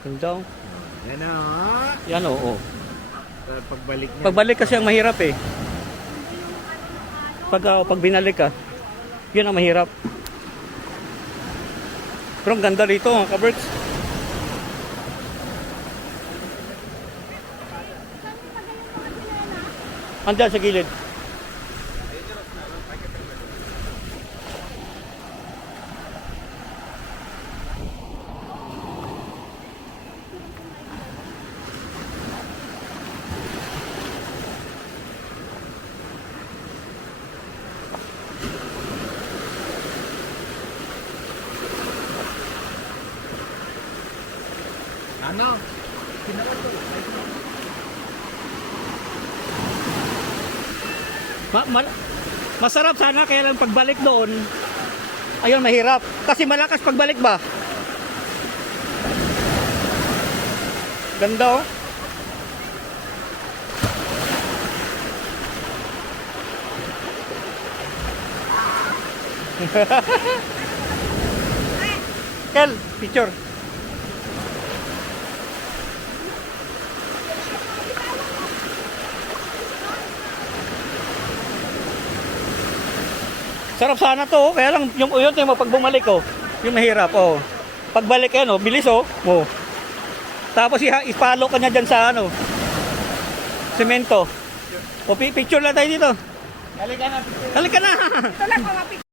Ganda. Oh. Yan na, ha? Yan oo. Pagbalik niya. Pagbalik kasi ang mahirap eh. Pag binalik ka, yun ang mahirap. Pero ang ganda rito mga kaberks. Andyan sa gilid. Ano? Masarap sana kaya lang pagbalik doon. Ayun mahirap. Kasi malakas pagbalik ba? Ganda oh. Kel, picture. Sarap sana to, oh. Kaya lang yung pag bumalik oh, yung mahirap oh. Pagbalik yan oh, bilis oh. Oh. Tapos ipalo ka niya diyan sa ano, semento. O picture lang tayo dito. Halika na, picture. Halika na. Ito lang mga